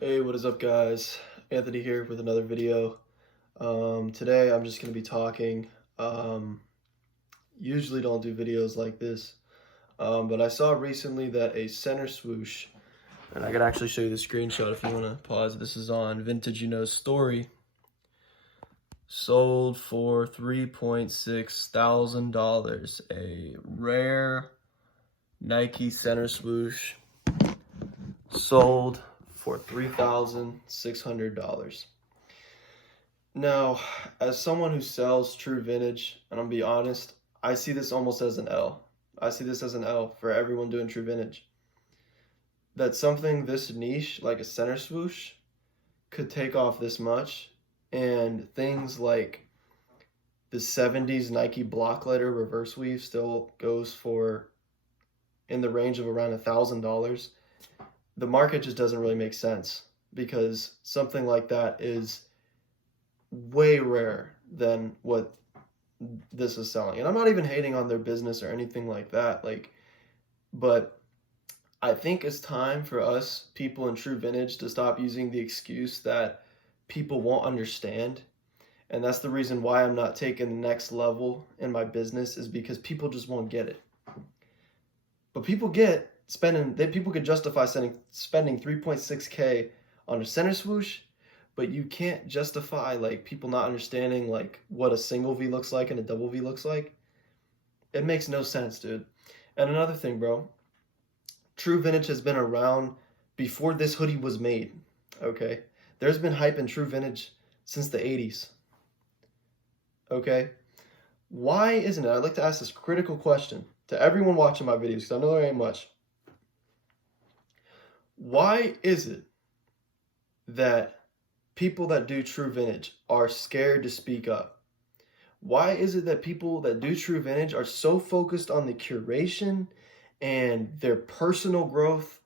Hey, what is up, guys? Anthony here with another video. Today I'm just going to be talking. Usually don't do videos like this, but I saw recently that a center swoosh, and I could actually show you the screenshot if you want to pause. This is on vintage.youknow's story. Sold for $3,600. A rare Nike Center Swoosh. Sold for $3,600. Now, as someone who sells true vintage, and I'm gonna be honest, I see this almost as an L. I see this as an L for everyone doing true vintage. That something this niche, like a center swoosh, could take off this much, and things like the 70s Nike block letter reverse weave still goes for in the range of around $1,000. The market just doesn't really make sense because something like that is way rarer than what this is selling. And I'm not even hating on their business or anything like that, but I think it's time for us people in true vintage to stop using the excuse that people won't understand. And that's the reason why I'm not taking the next level in my business, is because people just won't get it. But people could justify spending 3.6K on a center swoosh, but you can't justify like people not understanding like what a single V looks like and a double V looks like. It makes no sense, dude. And another thing, bro, true vintage has been around before this hoodie was made. Okay, there's been hype in true vintage since the 80s. Okay, why isn't it? I'd like to ask this critical question to everyone watching my videos, because I know there ain't much. Why is it that people that do true vintage are scared to speak up? Why is it that people that do true vintage are so focused on the curation and their personal growth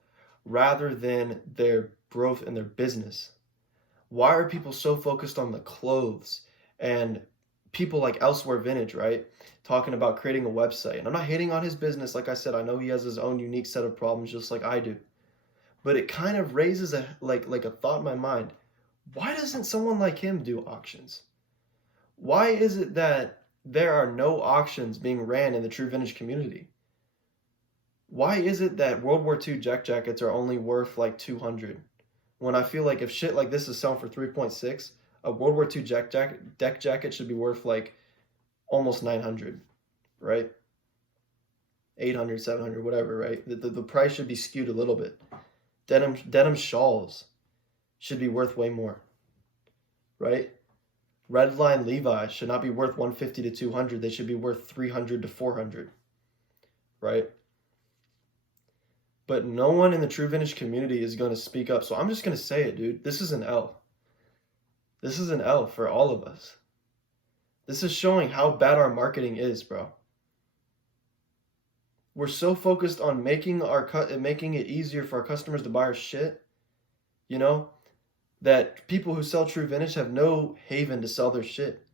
rather than their growth in their business? Why are people so focused on the clothes? And people like Elsewhere Vintage, right, talking about creating a website. And I'm not hating on his business. Like I said, I know he has his own unique set of problems just like I do. But it kind of raises a thought in my mind. Why doesn't someone like him do auctions? Why is it that there are no auctions being ran in the true vintage community? Why is it that World War II deck jackets are only worth like 200? When I feel like if shit like this is selling for 3.6, a World War II deck jacket should be worth like almost 900, right? 800, 700, whatever, right? The price should be skewed a little bit. Denim shawls should be worth way more, right? Redline Levi's should not be worth 150 to 200. They should be worth 300 to 400, right? But no one in the true vintage community is going to speak up. So I'm just going to say it, dude. This is an L. This is an L for all of us. This is showing how bad our marketing is, bro. We're so focused on making it easier for our customers to buy our shit, you know, that people who sell true vintage have no haven to sell their shit.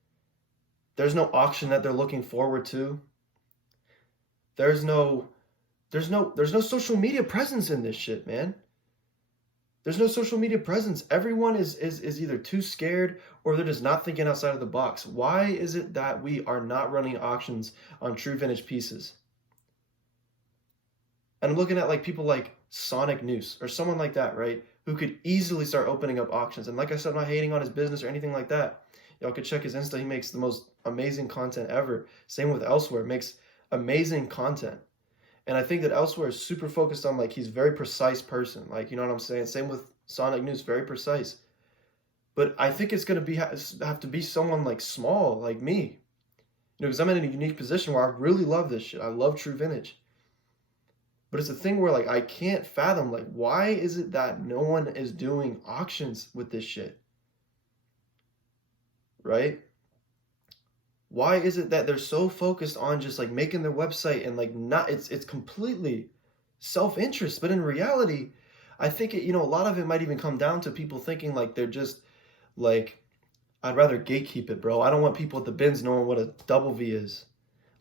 There's no auction that they're looking forward to. There's no social media presence in this shit, man. There's no social media presence. Everyone is either too scared or they're just not thinking outside of the box. Why is it that we are not running auctions on true vintage pieces? And I'm looking at like people like Sonic Noose or someone like that, right? Who could easily start opening up auctions. And like I said, I'm not hating on his business or anything like that. Y'all could check his Insta. He makes the most amazing content ever. Same with Elsewhere. Makes amazing content. And I think that Elsewhere is super focused on, like, he's a very precise person. Like, you know what I'm saying? Same with Sonic News, very precise. But I think it's going to have to be someone, like, small, like me. You know, because I'm in a unique position where I really love this shit. I love true vintage. But it's a thing where, like, I can't fathom, like, why is it that no one is doing auctions with this shit? Right? Why is it that they're so focused on just like making their website and like not, it's completely self-interest. But in reality, I think a lot of it might even come down to people thinking like they're just like, I'd rather gatekeep it, bro. I don't want people at the bins knowing what a double V is,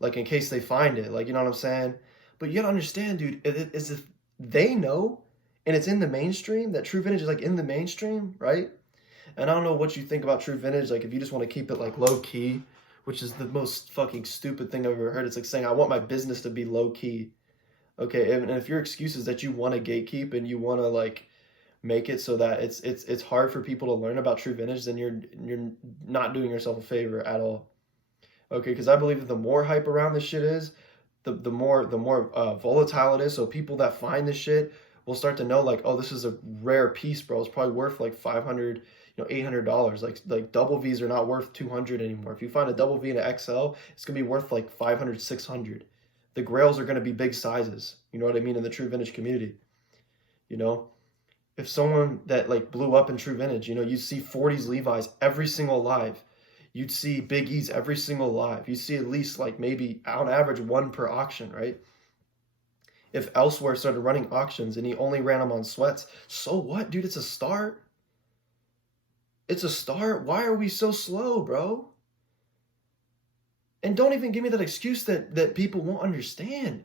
like in case they find it, like, you know what I'm saying? But you gotta understand, dude, is if they know and it's in the mainstream, that true vintage is like in the mainstream, right? And I don't know what you think about true vintage, like if you just want to keep it like low key, which is the most fucking stupid thing I've ever heard. It's like saying I want my business to be low key. Okay, and if your excuse is that you want to gatekeep and you want to like make it so that it's hard for people to learn about true vintage, then you're not doing yourself a favor at all. Okay, because I believe that the more hype around this shit is, the more volatile it is. So people that find this shit will start to know like, oh, this is a rare piece, bro. It's probably worth like $500, $800. Like double V's are not worth 200 anymore. If you find a double V in an XL, it's gonna be worth like 500, 600. The grails are gonna be big sizes. You know what I mean? In the true vintage community, you know. If someone that like blew up in true vintage, you see 40s Levi's every single live. You'd see Big E's every single live. You see at least like maybe on average one per auction, right? If Elsewhere started running auctions and he only ran them on sweats, so what, dude? It's a start. It's a start. Why are we so slow, bro? And don't even give me that excuse that people won't understand.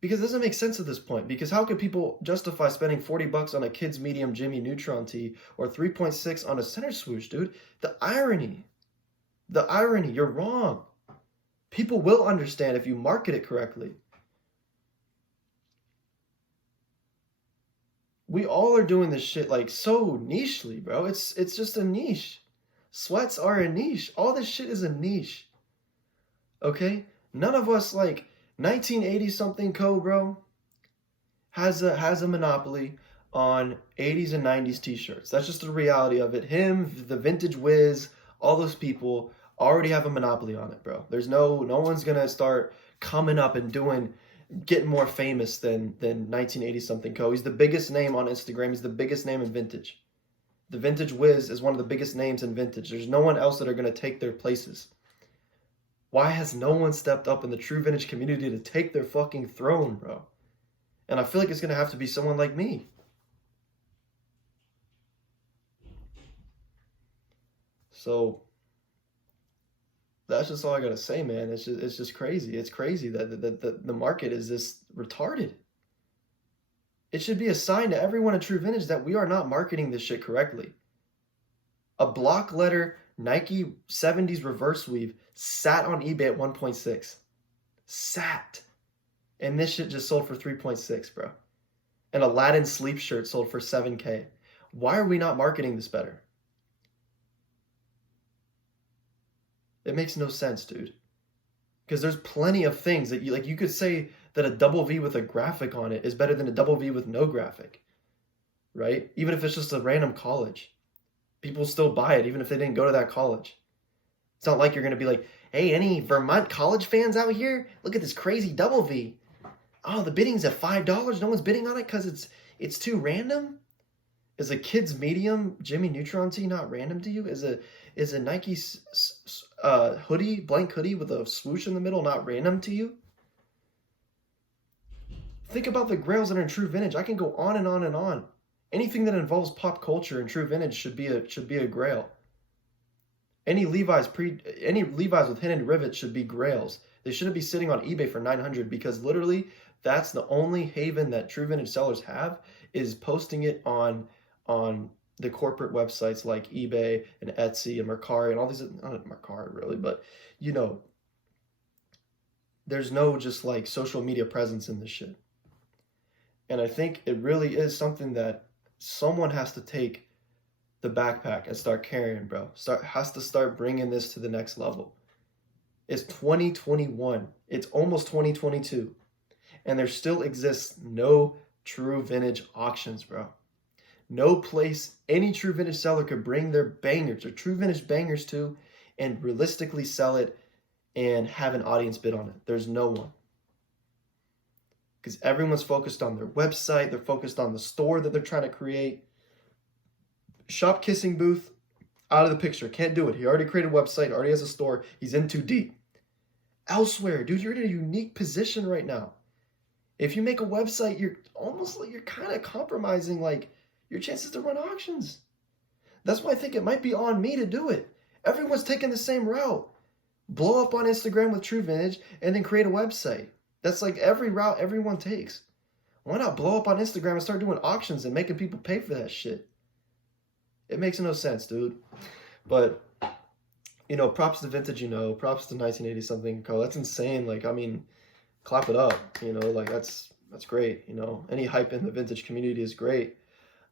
Because it doesn't make sense at this point. Because how could people justify spending $40 on a kid's medium Jimmy Neutron tee or 3.6 on a center swoosh, dude? The irony, you're wrong. People will understand if you market it correctly. We all are doing this shit like so nichely, bro. It's just a niche. Sweats are a niche. All this shit is a niche. Okay? None of us like 1980 something Co, bro, has a monopoly on 80s and 90s t-shirts. That's just the reality of it. Him, the Vintage Wiz, all those people already have a monopoly on it, bro. There's no one's gonna start coming up and getting more famous than 1980 something Co. He's the biggest name on Instagram. He's the biggest name in vintage. The Vintage Wiz is one of the biggest names in vintage. There's no one else that are gonna take their places. Why has no one stepped up in the true vintage community to take their fucking throne, bro? And I feel like it's going to have to be someone like me. So that's just all I got to say, man. It's just crazy. It's crazy that the market is this retarded. It should be a sign to everyone in true vintage that we are not marketing this shit correctly. A block letter Nike 70s reverse weave sat on eBay at 1.6. Sat. And this shit just sold for 3.6, bro. An Aladdin sleep shirt sold for 7K. Why are we not marketing this better? It makes no sense, dude. Because there's plenty of things that you could say that a double V with a graphic on it is better than a double V with no graphic. Right? Even if it's just a random college. People still buy it even if they didn't go to that college. It's not like you're going to be like, hey, any Vermont college fans out here? Look at this crazy double V. Oh, the bidding's at $5. No one's bidding on it because it's too random? Is a kid's medium Jimmy Neutron tee not random to you? Is a Nike hoodie, blank hoodie with a swoosh in the middle not random to you? Think about the grails that are in true vintage. I can go on and on and on. Anything that involves pop culture and true vintage should be a grail. Any Levi's with hidden rivets should be grails. They shouldn't be sitting on eBay for 900 because literally that's the only haven that true vintage sellers have is posting it on the corporate websites like eBay and Etsy and Mercari and all these, not Mercari really, but there's no just like social media presence in this shit. And I think it really is something that someone has to take the backpack and start carrying, bro. Has to start bringing this to the next level. It's 2021. It's almost 2022. And there still exists no true vintage auctions, bro. No place any true vintage seller could bring their bangers or true vintage bangers to and realistically sell it and have an audience bid on it. There's no one. Because everyone's focused on their website. They're focused on the store that they're trying to create. Shop kissing booth, out of the picture. Can't do it. He already created a website. Already has a store. He's in too deep. Elsewhere, dude, you're in a unique position right now. If you make a website, you're kind of compromising like your chances to run auctions. That's why I think it might be on me to do it. Everyone's taking the same route. Blow up on Instagram with true vintage and then create a website. That's like every route everyone takes. Why not blow up on Instagram and start doing auctions and making people pay for that shit? It makes no sense, dude. But, you know, props to Vintage, you know, props to 1980 something. That's insane. Like, I mean, clap it up, you know, like that's great, you know. Any hype in the vintage community is great.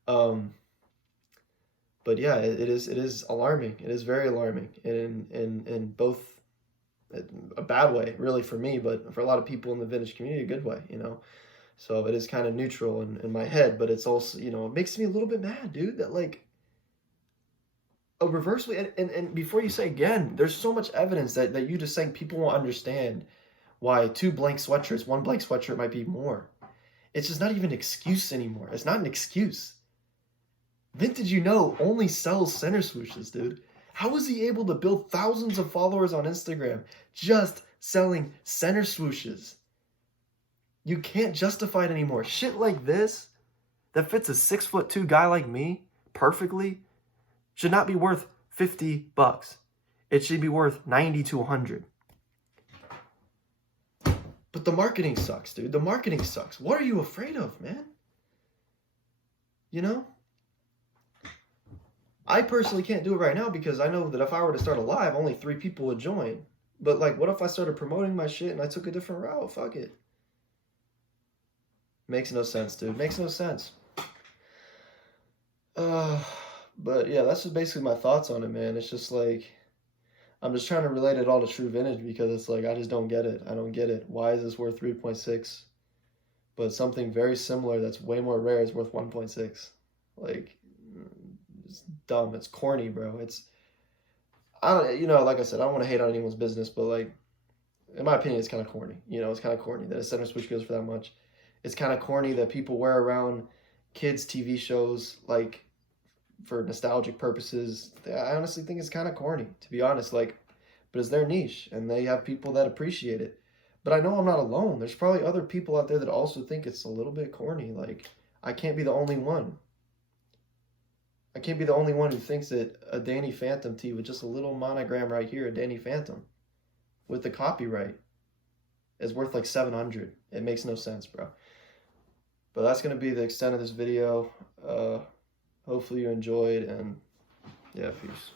But yeah, it is alarming. It is very alarming in both a bad way, really, for me, but for a lot of people in the vintage community, a good way, you know. So it is kind of neutral in my head, but it's also, you know, it makes me a little bit mad, dude, that like a reverse way. And before you say again, there's so much evidence that you just saying people won't understand why 2 blank sweatshirts, 1 blank sweatshirt might be more. It's just not even an excuse anymore. It's not an excuse. Vintage, you know, only sells center swooshes, dude. How is he able to build thousands of followers on Instagram just selling center swooshes? You can't justify it anymore. Shit like this, that fits a 6'2" guy like me perfectly, should not be worth $50. It should be worth 90 to 100. But the marketing sucks, dude. The marketing sucks. What are you afraid of, man? You know? I personally can't do it right now because I know that if I were to start a live, only 3 people would join. But like, what if I started promoting my shit and I took a different route? Fuck it. Makes no sense, dude. Makes no sense. But yeah, that's just basically my thoughts on it, man. It's just like, I'm just trying to relate it all to true vintage because it's like, I just don't get it. I don't get it. Why is this worth 3.6? But something very similar that's way more rare is worth 1.6. Like, it's dumb. It's corny, bro. I don't, you know, like I said, I don't want to hate on anyone's business, but like, in my opinion, it's kind of corny. You know, it's kind of corny that a center swoosh goes for that much. It's kind of corny that people wear around kids' TV shows, like, for nostalgic purposes. I honestly think it's kind of corny, to be honest. Like, but it's their niche, and they have people that appreciate it. But I know I'm not alone. There's probably other people out there that also think it's a little bit corny. Like, I can't be the only one. I can't be the only one who thinks that a Danny Phantom tee with just a little monogram right here, a Danny Phantom, with the copyright, is worth like 700. It makes no sense, bro. But that's going to be the extent of this video. Hopefully you enjoyed, and yeah, peace.